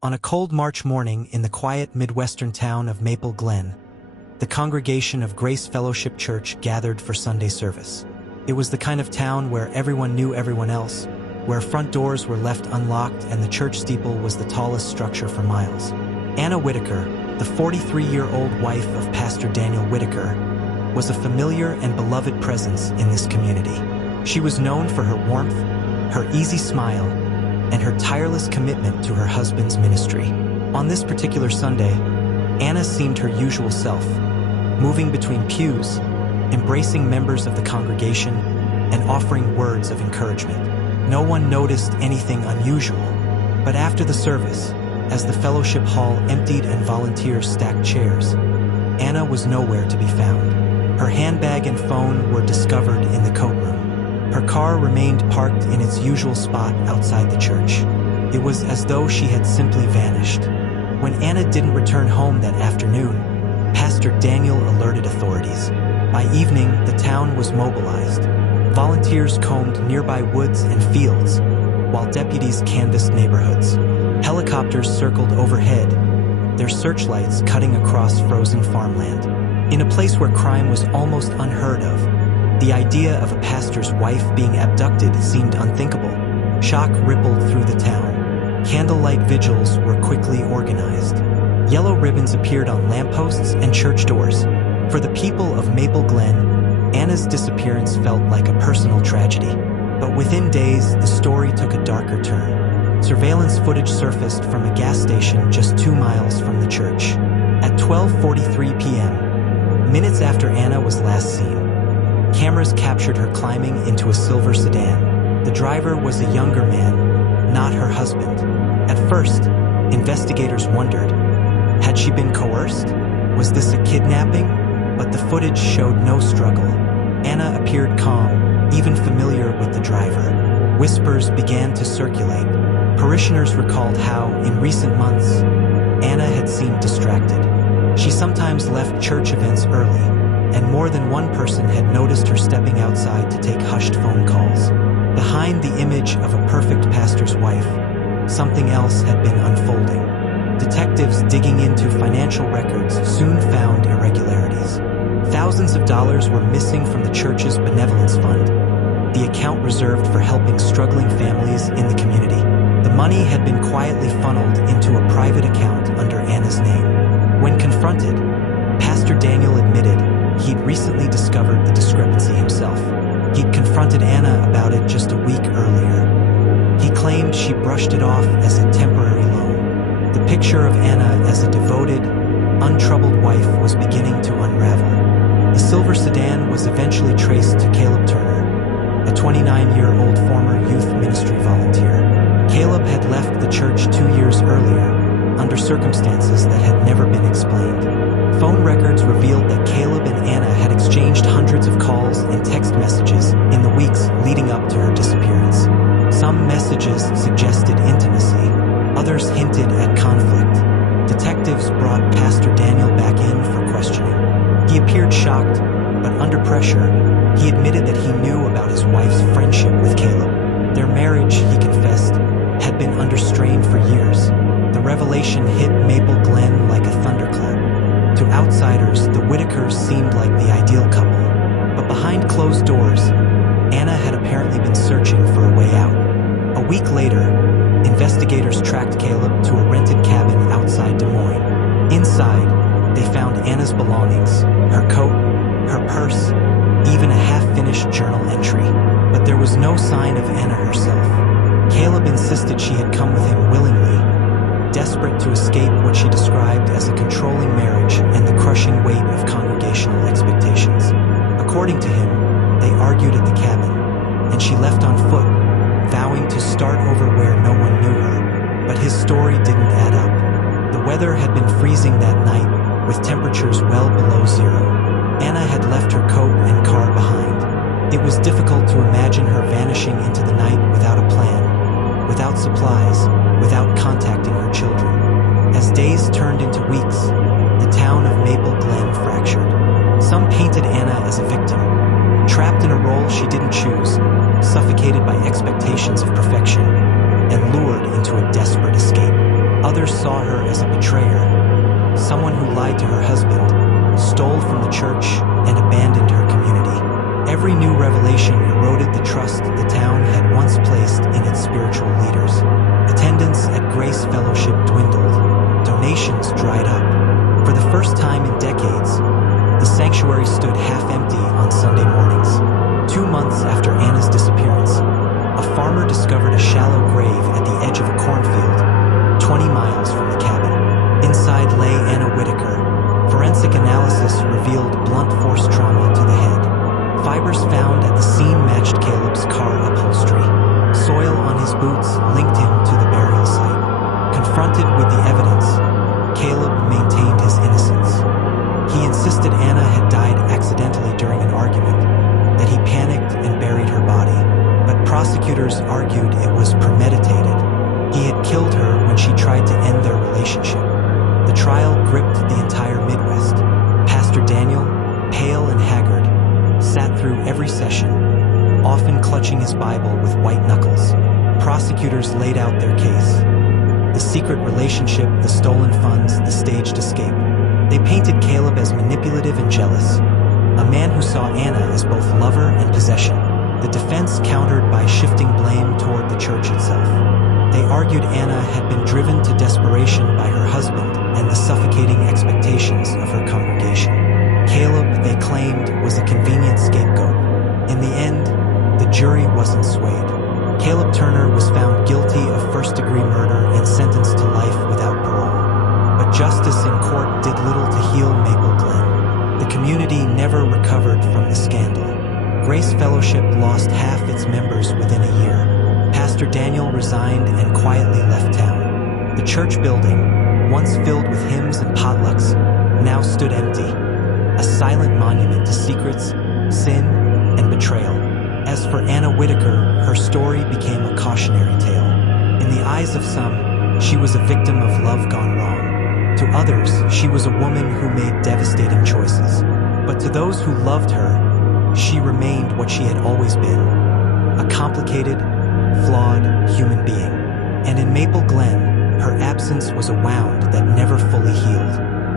On a cold March morning in the quiet Midwestern town of Maple Glen, the congregation of Grace Fellowship Church gathered for Sunday service. It was the kind of town where everyone knew everyone else, where front doors were left unlocked and the church steeple was the tallest structure for miles. Anna Whitaker, the 43-year-old wife of Pastor Daniel Whitaker, was a familiar and beloved presence in this community. She was known for her warmth, her easy smile, and her tireless commitment to her husband's ministry. On this particular Sunday, Anna seemed her usual self, moving between pews, embracing members of the congregation, and offering words of encouragement. No one noticed anything unusual, but after the service, as the fellowship hall emptied and volunteers stacked chairs, Anna was nowhere to be found. Her handbag and phone were discovered in the coat room. Her car remained parked in its usual spot outside the church. It was as though she had simply vanished. When Anna didn't return home that afternoon, Pastor Daniel alerted authorities. By evening, the town was mobilized. Volunteers combed nearby woods and fields, while deputies canvassed neighborhoods. Helicopters circled overhead, their searchlights cutting across frozen farmland. In a place where crime was almost unheard of, the idea of a pastor's wife being abducted seemed unthinkable. Shock rippled through the town. Candlelight vigils were quickly organized. Yellow ribbons appeared on lampposts and church doors. For the people of Maple Glen, Anna's disappearance felt like a personal tragedy. But within days, the story took a darker turn. Surveillance footage surfaced from a gas station just 2 miles from the church. At 12:43 p.m., minutes after Anna was last seen, cameras captured her climbing into a silver sedan. The driver was a younger man, not her husband. At first, investigators wondered, had she been coerced? Was this a kidnapping? But the footage showed no struggle. Anna appeared calm, even familiar with the driver. Whispers began to circulate. Parishioners recalled how, in recent months, Anna had seemed distracted. She sometimes left church events early, and more than one person had noticed her stepping outside to take hushed phone calls. Behind the image of a perfect pastor's wife, something else had been unfolding. Detectives digging into financial records soon found irregularities. Thousands of dollars were missing from the church's benevolence fund, the account reserved for helping struggling families in the community. The money had been quietly funneled into a private account under Anna's name. When confronted, Pastor Daniel admitted he'd recently discovered the discrepancy himself. He'd confronted Anna about it just a week earlier. He claimed she brushed it off as a temporary loan. The picture of Anna as a devoted, untroubled wife was beginning to unravel. The silver sedan was eventually traced to Caleb Turner, a 29-year-old former youth ministry volunteer. Caleb had left the church 2 years earlier, under circumstances that had never been explained. Phone records revealed that Caleb and Anna had exchanged hundreds of calls and text messages in the weeks leading up to her disappearance. Some messages suggested intimacy, others hinted at conflict. Detectives brought Pastor Daniel back in for questioning. He appeared shocked, but under pressure, he admitted that he knew about his wife's friendship with Caleb. Their marriage, he confessed, had been under strain for years. The revelation hit Maple Glen like a thunderclap. To outsiders, the Whitakers seemed like the ideal couple. But behind closed doors, Anna had apparently been searching for a way out. A week later, investigators tracked Caleb to a rented cabin outside Des Moines. Inside, they found Anna's belongings, her coat, her purse, even a half-finished journal entry. But there was no sign of Anna herself. Caleb insisted she had come with him willingly, desperate to escape what she described as a controlling marriage and the crushing weight of congregational expectations. According to him, they argued at the cabin, and she left on foot, vowing to start over where no one knew her. But his story didn't add up. The weather had been freezing that night, with temperatures well below zero. Anna had left her coat and car behind. It was difficult to imagine her vanishing into the night without a plan, without supplies, without contacting her children. As days turned into weeks, the town of Maple Glen fractured. Some painted Anna as a victim, trapped in a role she didn't choose, suffocated by expectations of perfection, and lured into a desperate escape. Others saw her as a betrayer, someone who lied to her husband, stole from the church, and abandoned her community. Every new revelation eroded the trust the town had once placed in its spiritual leaders. Attendance at Grace Fellowship dwindled. Donations dried up. For the first time in decades, the sanctuary stood half-empty on Sunday mornings. 2 months after Anna's disappearance, a farmer discovered a shallow grave at the edge of a cornfield, 20 miles from the cabin. Inside lay Anna Whitaker. Forensic analysis revealed blunt force trauma to the head. Fibers found at the scene matched Caleb's car upholstery. Soil on his boots linked him to the burial site. Confronted with the evidence, Caleb maintained his innocence. He insisted Anna had died accidentally during an argument, that he panicked and buried her body. But prosecutors argued it was premeditated. He had killed her when she tried to end their relationship. The trial gripped the entire Midwest. Pastor Daniel, pale and haggard, sat through every session, often clutching his Bible with white knuckles. Prosecutors laid out their case. The secret relationship, the stolen funds, the staged escape. They painted Caleb as manipulative and jealous, a man who saw Anna as both lover and possession. The defense countered by shifting blame toward the church itself. They argued Anna had been driven to desperation by her husband and the suffocating expectations of her congregation. Caleb, they claimed, was a convenient scapegoat. In the end, the jury wasn't swayed. Caleb Turner was found guilty of first-degree murder and sentenced to life without parole. But justice in court did little to heal Maple Glen. The community never recovered from the scandal. Grace Fellowship lost half its members within a year. Pastor Daniel resigned and quietly left town. The church building, once filled with hymns and potlucks, now stood empty, a silent monument to secrets, sin, and betrayal. As for Anna Whitaker, her story became a cautionary tale. In the eyes of some, she was a victim of love gone wrong. To others, she was a woman who made devastating choices. But to those who loved her, she remained what she had always been, a complicated, flawed human being. And in Maple Glen, her absence was a wound that never fully healed.